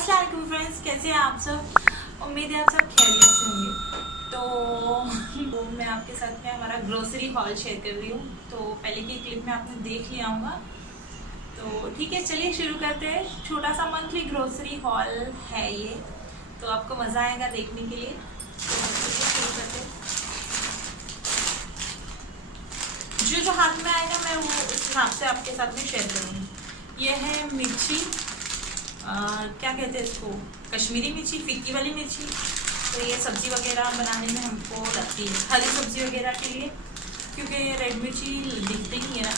अस्सलाम वालेकुम फ्रेंड्स, कैसे हैं आप सब। उम्मीद है आप सब खैरियत से होंगे। तो मैं आपके साथ में हमारा ग्रोसरी हॉल शेयर कर रही हूँ। तो पहले की क्लिप में आपने देख लिया होगा, तो ठीक है चलिए शुरू करते हैं। छोटा सा मंथली ग्रोसरी हॉल है ये, तो आपको मज़ा आएगा देखने के लिए। तो चलिए शुरू करते हैं। जो हाथ में आएगा मैं वो उस हिसाब से आपके साथ में शेयर करूँगी। ये है मिर्ची, क्या कहते हैं इसको, कश्मीरी मिर्ची, फिक्की वाली मिर्ची। तो ये सब्जी वगैरह बनाने में हमको लगती है, हरी सब्जी वगैरह के लिए, क्योंकि रेड मिर्ची दिखती नहीं है,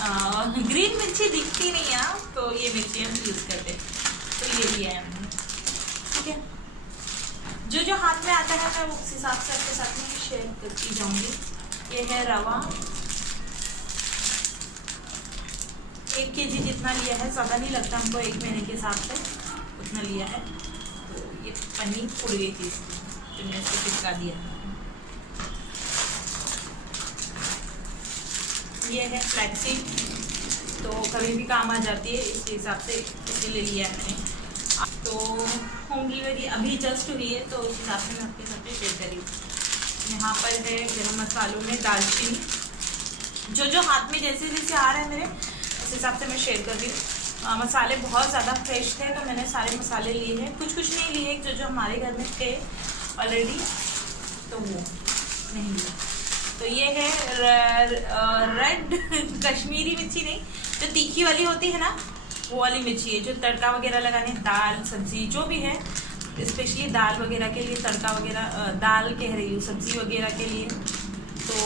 ग्रीन मिर्ची दिखती नहीं है ना, तो ये मिर्ची हम यूज़ करते हैं। तो ये लिया है हमने, ठीक है। जो हाथ में आता है मैं उस हिसाब से आपके साथ में शेयर करती जाऊँगी। ये है रवा, 1 केजी जितना लिया है, ज़्यादा नहीं लगता हमको, 1 महीने के हिसाब से उतना लिया है। तो ये पन्नी उड़ गई थी तो मैंने इसको चिपका दिया। ये है फ्लैक्सीड, तो कभी भी काम आ जाती है, इस हिसाब से इसे ले लिया है मैंने। तो होम डिलीवरी अभी जस्ट हुई है, तो उस हिसाब से मैं आपके साथ में शेयर करी हूँ। यहाँ पर है गरम मसालों में दालचीनी, जो हाथ में जैसे जैसे आ रहा है मेरे उस हिसाब से मैं शेयर कर रही हूँ। मसाले बहुत ज़्यादा फ्रेश थे, तो मैंने सारे मसाले लिए हैं, कुछ नहीं लिए, जो हमारे घर में थे ऑलरेडी, तो वो नहीं लिया। तो ये है रेड कश्मीरी मिर्ची, नहीं जो तीखी वाली होती है ना, वो वाली मिर्ची है, जो तड़का वगैरह लगाने, दाल सब्जी जो भी है, स्पेशली दाल वगैरह के लिए, तड़का वगैरह, दाल कह रही हूँ, सब्जी वगैरह के लिए। तो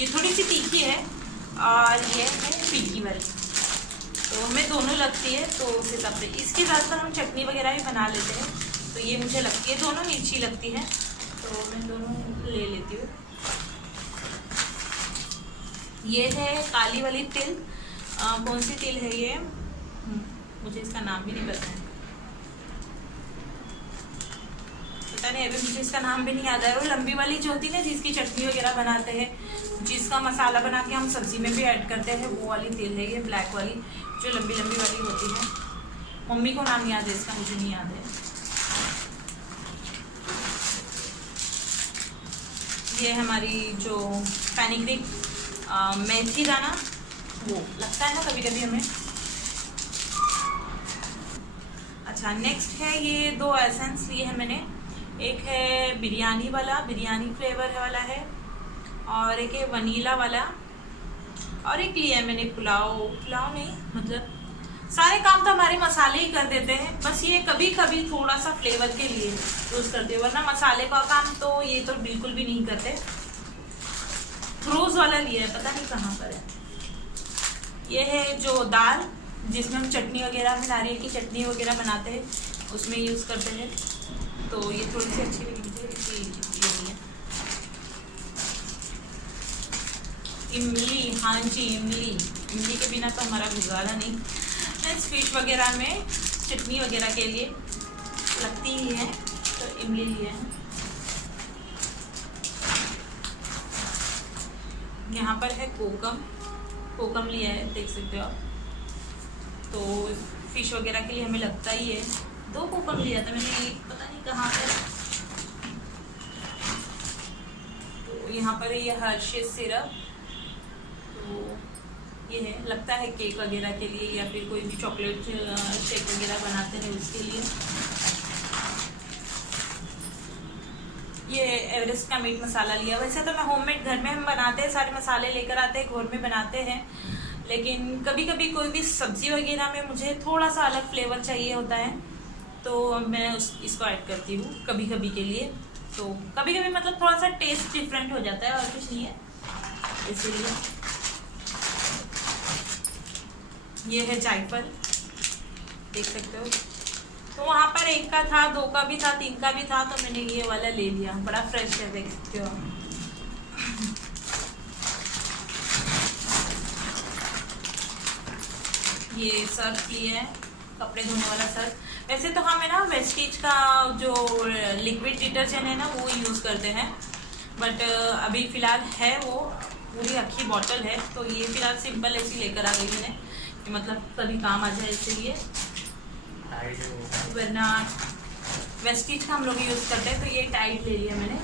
ये थोड़ी सी तीखी है और ये है फीकी वाली, तो हमें दोनों लगती है। तो उस हिसाब से इसके साथ पर हम चटनी वगैरह भी बना लेते हैं, तो ये मुझे लगती है, दोनों मिर्ची लगती है, तो मैं दोनों ले लेती हूँ। ये है काली वाली तिल, कौन सी तिल है ये, मुझे इसका नाम भी नहीं पता है, पता नहीं, अभी मुझे इसका नाम भी नहीं याद है। वो लंबी वाली जो होती है ना, जिसकी चटनी वगैरह बनाते हैं, जिसका मसाला बना के हम सब्जी में भी ऐड करते हैं, वो वाली तेल है ये, ब्लैक वाली, जो लंबी लंबी वाली होती है। मम्मी को नाम याद है इसका, मुझे नहीं याद है। ये हमारी जो फेनिग्रिक मेथी दाना, वो लगता है ना कभी कभी हमें। अच्छा, नेक्स्ट है ये 2 एसेंस लिए हैं मैंने, एक है बिरयानी वाला, बिरयानी फ्लेवर वाला है, और एक है वनीला वाला, और एक लिया है मैंने पुलाव नहीं, मतलब सारे काम तो हमारे मसाले ही कर देते हैं, बस ये कभी कभी थोड़ा सा फ्लेवर के लिए यूज करते हैं, वरना मसाले का काम तो ये तो बिल्कुल भी नहीं करते। रोज वाला लिया है, पता नहीं कहाँ पर है। ये है जो दाल जिसमें हम चटनी वगैरह में, नारियल की चटनी वगैरह बनाते हैं, उसमें यूज करते हैं, तो ये थोड़ी सी अच्छी लगी मुझे, इसलिए ये इमली, हाँ जी इमली के बिना तो हमारा गुजारा नहीं। फिश वगैरह में चटनी वगैरह के लिए लगती ही है, तो इमली लिए हैं। यहाँ पर है कोकम लिया है, देख सकते हो आप। तो फिश वगैरह के लिए हमें लगता ही है, 2 कोकम लिया था मैंने, पता नहीं कहाँ पर। तो यहाँ पर ये हर्शीज सिरप, तो ये है, लगता है केक वगैरह के लिए, या फिर कोई भी चॉकलेट शेक वगैरह बनाते हैं उसके लिए। ये एवरेस्ट का मीट मसाला लिया। वैसे तो मैं होममेड घर में हम बनाते हैं, सारे मसाले लेकर आते हैं, घर में बनाते हैं, लेकिन कभी कभी कोई भी सब्जी वगैरह में मुझे थोड़ा सा अलग फ्लेवर चाहिए होता है, तो मैं इसको ऐड करती हूँ कभी कभी के लिए। तो कभी कभी मतलब थोड़ा सा टेस्ट डिफरेंट हो जाता है, और कुछ नहीं है, इसीलिए। ये है जायफल, देख सकते हो। तो वहाँ पर 1 का था, 2 का भी था, 3 का भी था, तो मैंने ये वाला ले लिया, बड़ा फ्रेश है, देख सकते हो। ये सर्फ लिए है, कपड़े धोने वाला सर्फ। वैसे तो हम है ना वेस्टीज का जो लिक्विड डिटर्जेंट है ना, वो यूज करते हैं, बट अभी फिलहाल है वो पूरी अक्खी बॉटल है, तो ये फिलहाल सिंपल ऐसी लेकर आ गई मैंने, कि मतलब कभी काम आ जाए, इसलिए वरना वेस्टीज का हम लोग यूज़ करते हैं। तो ये टाइट ले लिया मैंने,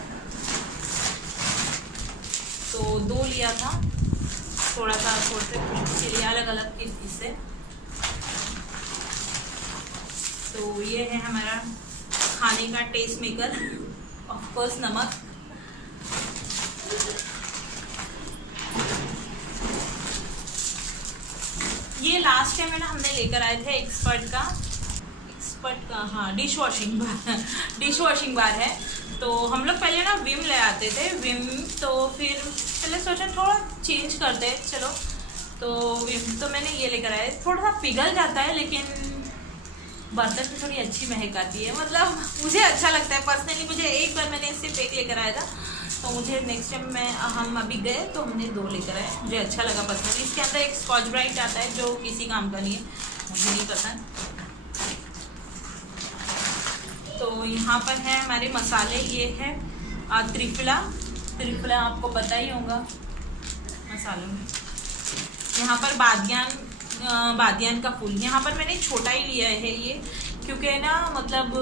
तो 2 लिया था, थोड़ा सा के लिए अलग अलग पीस से। तो ये है हमारा खाने का टेस्ट मेकर, ऑफ कोर्स नमक। ये लास्ट टाइम है ना हमने लेकर आए थे एक्सपर्ट का हाँ डिश वॉशिंग बार है। तो हम लोग पहले ना विम ले आते थे, विम। तो फिर पहले सोचा थोड़ा चेंज करते चलो, तो विम तो मैंने ये लेकर आए। थोड़ा सा पिघल जाता है लेकिन बर्तन में थोड़ी अच्छी महक आती है, मतलब मुझे अच्छा लगता है पर्सनली। मुझे एक बार मैंने इससे पैक लेकर आया था, तो मुझे नेक्स्ट टाइम हम अभी गए तो हमने 2 लेकर आए, मुझे अच्छा लगा पर्सनली। इसके अंदर एक स्कॉच ब्राइट आता है जो किसी काम का नहीं है, मुझे नहीं पसंद। तो यहाँ पर है हमारे मसाले, ये है त्रिफला आपको पता ही होगा मसालों में। यहाँ पर बादियान का फूल, यहाँ पर मैंने छोटा ही लिया है ये, क्योंकि ना मतलब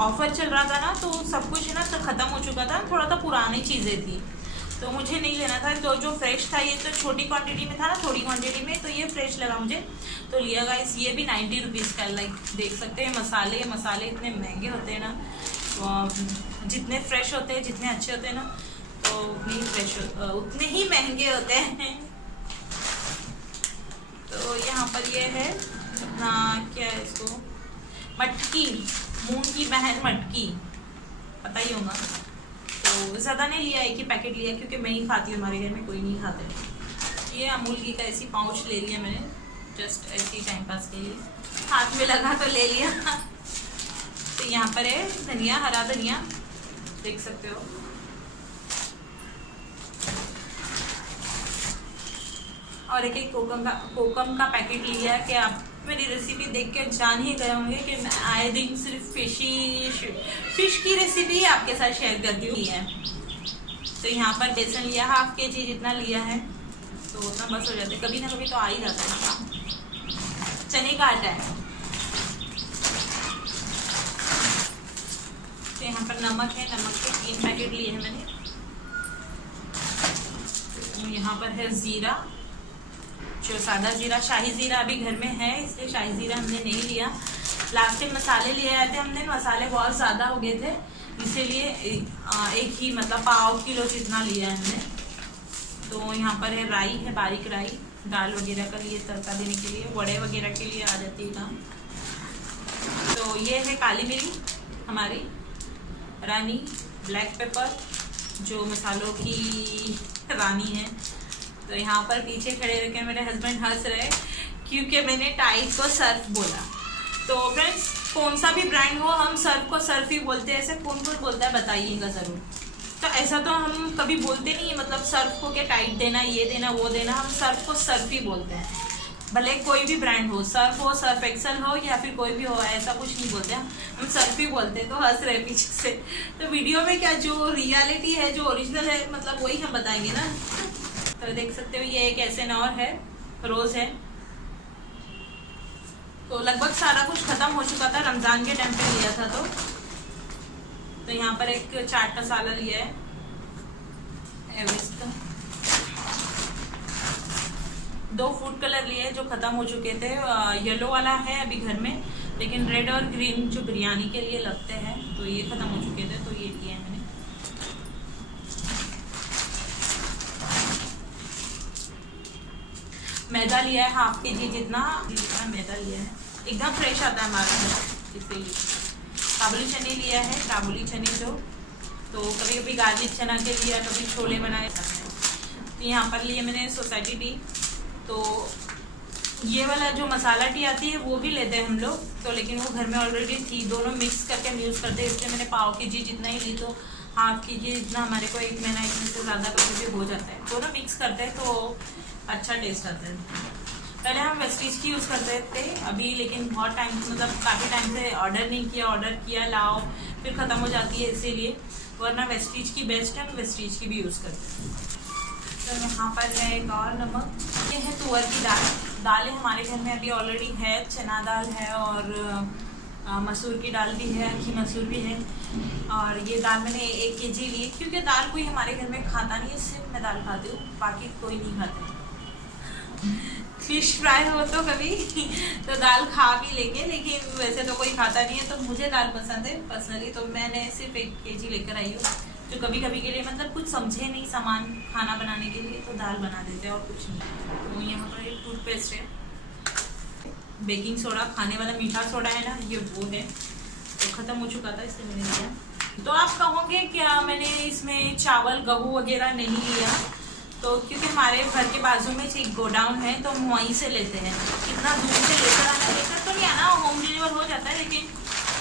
ऑफर चल रहा था ना, तो सब कुछ है ना तो ख़त्म हो चुका था, थोड़ा सा पुरानी चीज़ें थी तो मुझे नहीं लेना था। तो जो फ्रेश था ये तो छोटी क्वांटिटी में था ना, थोड़ी क्वांटिटी में, तो ये फ्रेश लगा मुझे तो लिया गाइस। ये भी 90 रुपीज़ का, लाइक देख सकते हैं। मसाले इतने महंगे होते हैं ना, तो जितने फ्रेश होते हैं, जितने अच्छे होते हैं ना, तो उतने ही महंगे होते हैं। तो यहाँ पर ये है अपना क्या है इसको, मटकी, मूंग की बहन मटकी, पता ही होगा। तो ज़्यादा नहीं लिया, एक ही पैकेट लिया क्योंकि मैं ही खाती हूँ, हमारे घर में कोई नहीं खाते। ये अमूल की का ऐसी पाउच ले लिया मैंने, जस्ट ऐसी टाइम पास के लिए, हाथ में लगा तो ले लिया। तो यहाँ पर है धनिया, हरा धनिया, देख सकते हो। और एक कोकम का पैकेट लिया कि आप मेरी रेसिपी देख के जान ही गए होंगे कि मैं आए दिन सिर्फ फिश की रेसिपी आपके साथ शेयर करती हूँ। तो यहाँ पर बेसन लिया, हाफ kg जितना लिया है, तो उतना बस हो जाता है, कभी ना कभी तो आ ही जाता है। चने का आटा है। तो यहाँ पर नमक है, नमक के 3 पैकेट लिए हैं मैंने। तो यहाँ पर है ज़ीरा, जो सादा ज़ीरा, शाही ज़ीरा अभी घर में है इसलिए शाही ज़ीरा हमने नहीं लिया। लास्ट टाइम मसाले लिए आए थे हमने, मसाले बहुत ज़्यादा हो गए थे, इसीलिए एक ही मतलब पाव किलो जितना लिया है हमने। तो यहाँ पर है राई, है बारीक राई, दाल वगैरह का लिए तड़का देने के लिए, वड़े वगैरह के लिए आ जाती है काम। तो ये है काली मिरी हमारी रानी, ब्लैक पेपर जो मसालों की रानी है। तो यहाँ पर पीछे खड़े रह के मेरे हस्बैंड हंस रहे क्योंकि मैंने टाइड को सर्फ बोला। तो फ्रेंड्स कौन सा भी ब्रांड हो, हम सर्फ को सर्फ ही बोलते हैं। ऐसे कौन बोलता है बताइएगा ज़रूर। तो ऐसा तो हम कभी बोलते नहीं है, मतलब सर्फ को क्या टाइट देना, ये देना, वो देना, हम सर्फ को सर्फ ही बोलते हैं। भले कोई भी ब्रांड हो, सर्फ एक्सेल हो या फिर कोई भी हो, ऐसा कुछ नहीं बोलते हम सर्फ ही बोलते हैं। तो हंस रहे पीछे से। तो वीडियो में क्या जो रियलिटी है, जो ओरिजिनल है, मतलब वही हम बताएंगे ना। तो देख सकते हो ये एक एसेनोर है, रोज है। तो लगभग सारा कुछ खत्म हो चुका था, रमजान के टाइम पे लिया था। तो यहाँ पर एक चाट मसाला लिया है एवरेस्ट का, 2 फूड कलर लिए जो खत्म हो चुके थे। येलो वाला है अभी घर में, लेकिन रेड और ग्रीन जो बिरयानी के लिए लगते हैं तो ये खत्म हो चुके थे, तो ये लिए मैंने। मैदा लिया है हाफ kg जितना मैदा लिया है, एकदम फ्रेश आता है हमारे घर, इसीलिए। काबुली चने लिया है, काबुली चने जो, तो कभी कभी गार्लिक चना के लिए, कभी छोले बनाए। तो यहाँ पर लिए मैंने सोसाइटी टी। तो ये वाला जो मसाला टी आती है वो भी लेते हैं हम लोग, तो लेकिन वो घर में ऑलरेडी थी, दोनों मिक्स करके हम यूज़ करते हैं, इसलिए मैंने पाव kg जितना ही ली। तो हाफ kg जितना हमारे को 1 महीना, 1 महीने से ज़्यादा कभी भी हो जाता है। दोनों मिक्स करते हैं तो अच्छा टेस्ट आता है। पहले हम वेस्टीज की यूज़ करते थे अभी, लेकिन बहुत टाइम, मतलब काफ़ी टाइम से ऑर्डर नहीं किया, ऑर्डर किया लाओ फिर ख़त्म हो जाती है, इसीलिए। वरना वेस्टीज की बेस्ट है, हम वेस्टीज की भी यूज़ करते हैं। तो यहाँ पर है एक और नमक, ये है तुअर की दाल। दालें हमारे घर में अभी ऑलरेडी है, चना दाल है और मसूर की दाल भी है, अक्खी मसूर भी है। और ये दाल मैंने 1 kg ली, क्योंकि दाल कोई हमारे घर में खाता नहीं है, सिर्फ मैं दाल खाती हूँ, बाकी कोई नहीं खाता। फिश फ्राई हो तो कभी तो दाल खा भी लेंगे, लेकिन वैसे तो कोई खाता नहीं है। तो मुझे दाल पसंद है पर्सनली, तो मैंने सिर्फ 1 kg लेकर आई हूँ। जो कभी कभी के लिए मतलब कुछ समझे नहीं सामान खाना बनाने के लिए, तो दाल बना देते हैं और कुछ नहीं। तो यहाँ पर एक टूथपेस्ट है, बेकिंग सोडा, खाने वाला मीठा सोडा है ना, ये वो है, तो ख़त्म हो चुका था इसलिए मैंने लिया। तो आप कहोगे क्या मैंने इसमें चावल गेहूँ वगैरह नहीं लिया, तो क्योंकि हमारे घर के बाजू में एक गोडाउन है, तो हम वहीं से लेते हैं। इतना दूर से लेकर तो नहीं आना, होम डिलीवर हो जाता है, लेकिन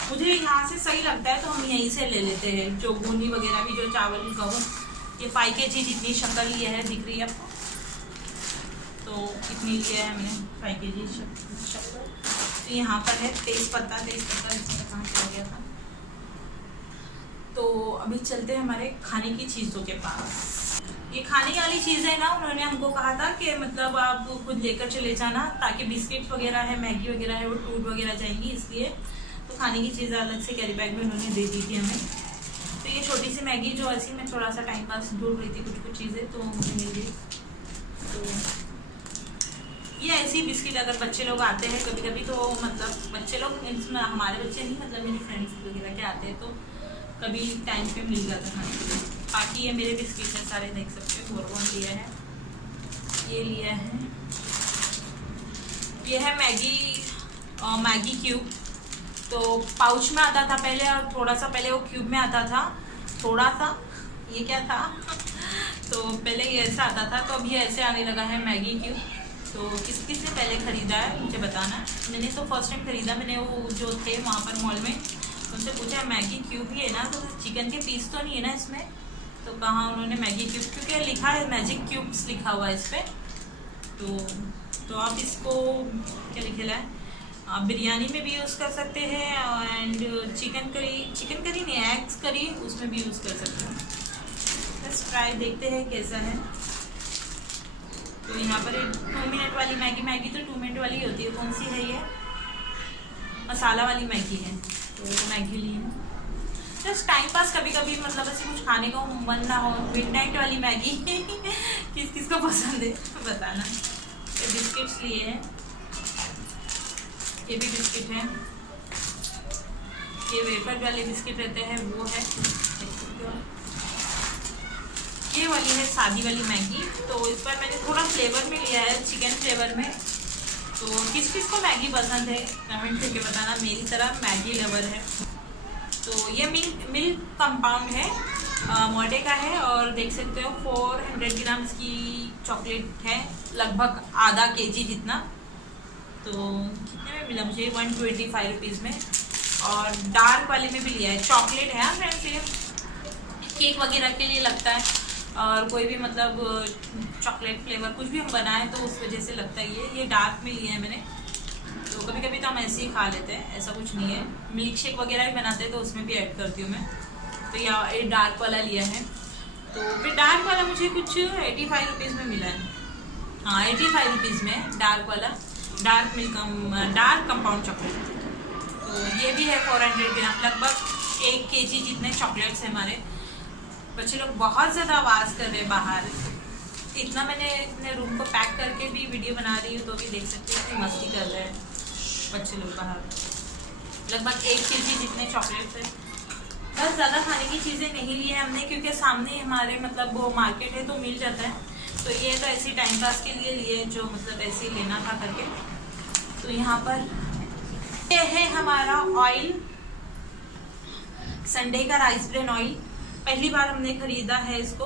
मुझे यहाँ से सही लगता है तो हम यहीं से ले लेते हैं। जो बूंदी वगैरह भी, जो चावल गेहूँ, ये 5 kg जितनी शक्कर ली है, दिख रही है आपको, तो इतनी लिया है मैंने 5 kg शक्कर। तो यहाँ पर है तेज पत्ता कहाँ चला गया था। तो अभी चलते हैं हमारे खाने की चीज़ों के पास। ये खाने वाली चीज़ें ना, उन्होंने हमको कहा था कि मतलब आप खुद लेकर चले जाना, ताकि बिस्किट वगैरह है, मैगी वगैरह है, वो टूट वगैरह जाएंगी, इसलिए तो खाने की चीज़ें अलग से कैरी बैग में उन्होंने दे दी थी हमें। तो ये छोटी सी मैगी जो ऐसी मैं थोड़ा सा टाइम पास ढूंढ रही थी कुछ चीज़ें, तो मुझे मिल गई। तो ये ऐसी बिस्किट अगर बच्चे लोग आते हैं कभी कभी, तो मतलब बच्चे लोग, इसमें हमारे बच्चे नहीं, मतलब मेरी फ्रेंड्स वगैरह के आते हैं, तो कभी टाइम पे मिल जाता है खाने के लिए। बाकी ये मेरे बिस्किट हैं सारे, देख सकते हो। बोरबॉन लिया है, ये लिया है, ये है मैगी क्यूब। तो पाउच में आता था पहले, और थोड़ा सा पहले वो क्यूब में आता था, थोड़ा सा। ये क्या था तो पहले ये ऐसा आता था, तो अब ये ऐसे आने लगा है मैगी क्यूब। तो किसने पहले ख़रीदा है मुझे बताना। मैंने तो फर्स्ट टाइम ख़रीदा, मैंने वो जो थे वहाँ पर मॉल में उनसे पूछा मैगी क्यूब ही है ना, तो चिकन के पीस तो नहीं है ना इसमें, तो कहाँ उन्होंने मैगी क्यूब, क्योंकि लिखा है मैजिक क्यूब्स लिखा हुआ है इस पर। तो आप इसको क्या लिखेला है, आप बिरयानी में भी यूज़ कर सकते हैं, एंड चिकन करी नहीं, एग्स करी, उसमें भी यूज़ कर सकते हैं। बस ट्राई देखते हैं कैसा है। तो यहाँ पर 2 मिनट वाली मैगी तो 2 मिनट वाली होती है। कौन सी है ये, मसाला वाली मैगी है, तो मैगी ली है जस्ट टाइम पास। कभी कभी मतलब ऐसे कुछ खाने का मन ना हो, मिडनाइट वाली मैगी किस को पसंद है बताना। ये बिस्किट्स लिए हैं, ये भी बिस्किट है, ये वेफर वाले बिस्किट रहते हैं वो है। ये वाली है सादी वाली मैगी, तो इस पर मैंने थोड़ा फ्लेवर में लिया है, चिकन फ्लेवर में। तो किस को मैगी पसंद है कमेंट करके बताना, मेरी तरह मैगी लवर है। तो ये मिल्क कंपाउंड है, मोटे का है, और देख सकते हो 400 ग्राम्स की चॉकलेट है, लगभग आधा kg जितना। तो कितने में मिला मुझे, 125 रुपीज़ में। और डार्क वाले में भी लिया है, चॉकलेट है फ्रेंड्स, ये केक वगैरह के लिए लगता है, और कोई भी मतलब चॉकलेट फ्लेवर कुछ भी हम बनाएं तो उस वजह से लगता है। ये डार्क में लिया है मैंने, तो कभी कभी तो हम ऐसे ही खा लेते हैं, ऐसा कुछ नहीं है। मिल्क शेक वगैरह भी बनाते हैं तो उसमें भी ऐड करती हूँ मैं। तो ये डार्क वाला लिया है, तो फिर डार्क वाला मुझे कुछ 85 रुपीज़ में मिला है। हाँ 85 रुपीज़ में डार्क वाला, डार्क कंपाउंड चॉकलेट। तो ये भी है 400 ग्राम, लगभग 1 kg जितने चॉकलेट्स हैं हमारे। बच्चे लोग बहुत ज़्यादा आवाज़ कर रहे हैं बाहर, इतना मैंने अपने रूम को पैक करके भी वीडियो बना रही हूँ, तो भी देख सकते हैं कि मस्ती कर रहे हैं बच्चे लोग बाहर। लगभग 1 kg जितने चॉकलेट्स हैं। बस ज़्यादा खाने की चीज़ें नहीं ली है हमने, क्योंकि सामने हमारे मतलब वो मार्केट है तो मिल जाता है। तो ये तो ऐसे टाइम पास के लिए लिए, जो मतलब ऐसे ही लेना था करके। तो यहाँ पर ये है हमारा ऑयल, संडे का राइस ब्रेन ऑयल। पहली बार हमने ख़रीदा है इसको,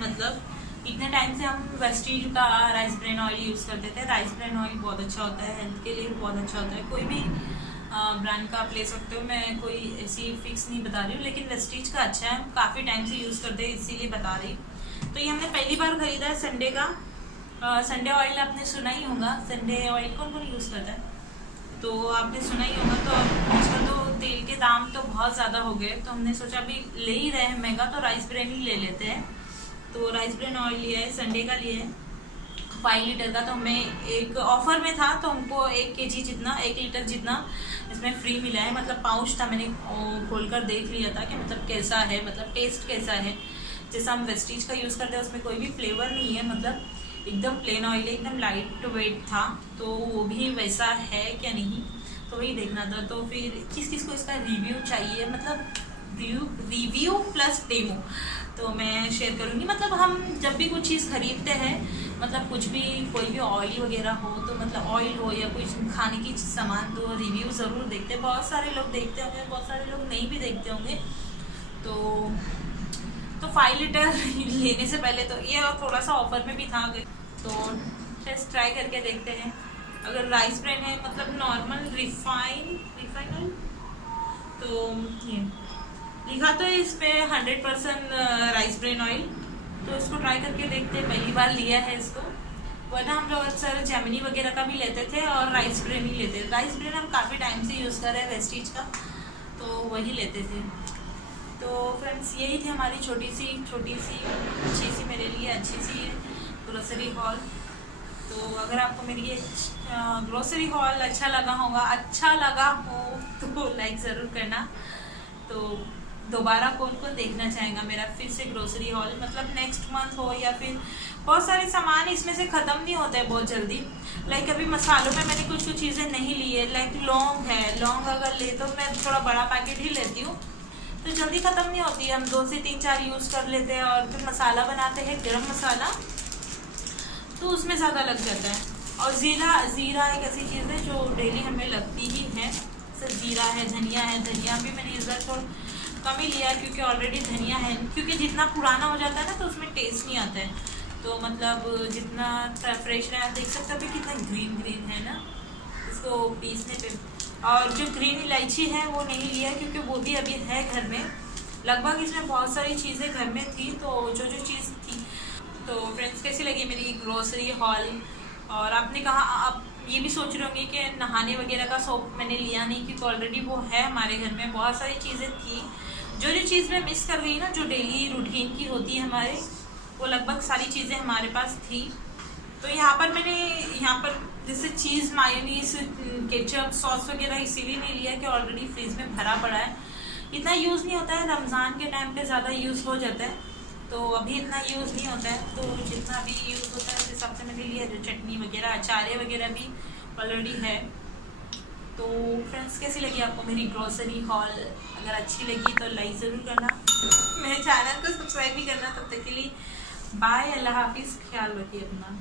मतलब इतने टाइम से हम वेस्टीज का राइस ब्रेन ऑयल यूज़ करते थे। राइस ब्रेन ऑयल बहुत अच्छा होता है, हेल्थ के लिए बहुत अच्छा होता है। कोई भी ब्रांड का आप ले सकते हो, मैं कोई ऐसी फिक्स नहीं बता रही हूँ, लेकिन वेस्टीज का अच्छा है, काफ़ी टाइम से यूज़ करते हैं इसीलिए बता रही हूँ। तो ये हमने पहली बार ख़रीदा है संडे का। संडे ऑयल आपने सुना ही होगा, संडे ऑयल कौन कौन यूज़ करता है, तो आपने सुना ही होगा। तो आजकल तो तेल के दाम तो बहुत ज़्यादा हो गए, तो हमने सोचा अभी ले ही रहे हैं महंगा, तो राइस ब्रेन ही ले लेते हैं। तो राइस ब्रेन ऑयल लिया है, संडे का लिया है, 5 लीटर का, तो हमें एक ऑफर में था तो हमको 1 kg जितना, 1 लीटर जितना इसमें फ्री मिला है। मतलब पाउच था, मैंने खोल कर देख लिया था कि मतलब कैसा है, मतलब टेस्ट कैसा है। जैसा हम वेस्टीज का यूज़ करते हैं उसमें कोई भी फ्लेवर नहीं है, मतलब एकदम प्लेन ऑयल है, एकदम लाइट वेट था। तो वो भी वैसा है क्या नहीं, तो वही देखना था। तो फिर किस किस को इसका रिव्यू चाहिए, मतलब रिव्यू प्लस डेमो तो मैं शेयर करूँगी। मतलब हम जब भी कुछ चीज़ खरीदते हैं, मतलब कुछ भी कोई भी ऑयली वगैरह हो, तो मतलब ऑयल हो या कुछ खाने की सामान, तो रिव्यू ज़रूर देखते हैं। बहुत सारे लोग देखते होंगे, बहुत सारे लोग नहीं भी देखते होंगे। तो 5 लीटर लेने से पहले तो ये, और थोड़ा सा ऑफर में भी था, तो टेस्ट ट्राई करके देखते हैं। अगर राइस ब्रेन है, मतलब नॉर्मल रिफाइन ऑयल, तो ये लिखा तो है इस पर 100% राइस ब्रेन ऑयल, तो इसको ट्राई करके देखते हैं। पहली बार लिया है इसको, वरना हम लोग अक्सर जेमिनी वगैरह का भी लेते थे और राइस ब्रेन ही लेते थे। राइस ब्रेन हम काफ़ी टाइम से यूज़ कर रहे हैं वेस्टीज का, तो वही लेते थे। तो फ्रेंड्स यही थी हमारी छोटी सी अच्छी सी, मेरे लिए अच्छी सी ग्रोसरी हॉल। तो अगर आपको मेरी ये ग्रोसरी हॉल अच्छा लगा हो तो लाइक ज़रूर करना। तो दोबारा कौन देखना चाहेगा मेरा फिर से ग्रोसरी हॉल, मतलब नेक्स्ट मंथ हो, या फिर बहुत सारे सामान इसमें से ख़त्म नहीं होते हैं बहुत जल्दी। लाइक अभी मसालों में मैंने कुछ चीज़ें नहीं ली है, लाइक लौंग है, लौंग अगर ले तो मैं थोड़ा बड़ा पैकेट ही लेती हूँ, तो जल्दी ख़त्म नहीं होती है। हम 2 से 3-4 यूज़ कर लेते हैं, और फिर मसाला बनाते हैं गरम मसाला, तो उसमें ज़्यादा लग जाता है। और ज़ीरा एक ऐसी चीज़ है जो डेली हमें लगती ही है। जैसे ज़ीरा है, धनिया भी मैंने इस बार थोड़ा कम ही लिया क्योंकि ऑलरेडी धनिया है, क्योंकि जितना पुराना हो जाता है ना तो उसमें टेस्ट नहीं आता है। तो मतलब जितना फ्रेश है, आप देख सकते हो अभी कितना ग्रीन है ना इसको पीसने पे। और जो ग्रीन इलायची है वो नहीं लिया क्योंकि वो भी अभी है घर में। लगभग इसमें बहुत सारी चीज़ें घर में थी, तो जो चीज़ थी। तो फ्रेंड्स कैसी लगी मेरी ग्रोसरी हॉल। और आपने कहा, आप ये भी सोच रहे होंगे कि नहाने वगैरह का सोप मैंने लिया नहीं, क्योंकि ऑलरेडी वो है हमारे घर में। बहुत सारी चीज़ें थी, जो चीज़ मैं मिस कर गई ना, जो डेली रूटीन की होती है हमारे, वो लगभग सारी चीज़ें हमारे पास थी। तो यहाँ पर जैसे चीज़, मायोनीज, केचप, सॉस वगैरह इसीलिए नहीं लिया कि ऑलरेडी फ्रिज में भरा पड़ा है, इतना यूज़ नहीं होता है। रमज़ान के टाइम पे ज़्यादा यूज़ हो जाता है, तो अभी इतना यूज़ नहीं होता है। तो जितना भी यूज़ होता है उस हिसाब से मैंने लिया। जो चटनी वगैरह, अचारे वगैरह भी ऑलरेडी है। तो फ्रेंड्स कैसी लगी आपको मेरी ग्रोसरी हॉल? अगर अच्छी लगी तो लाइक ज़रूर करना, मेरे चैनल को सब्सक्राइब भी करना। तब तक के लिए बाय, अल्लाह हाफिज़, ख्याल रखिए अपना।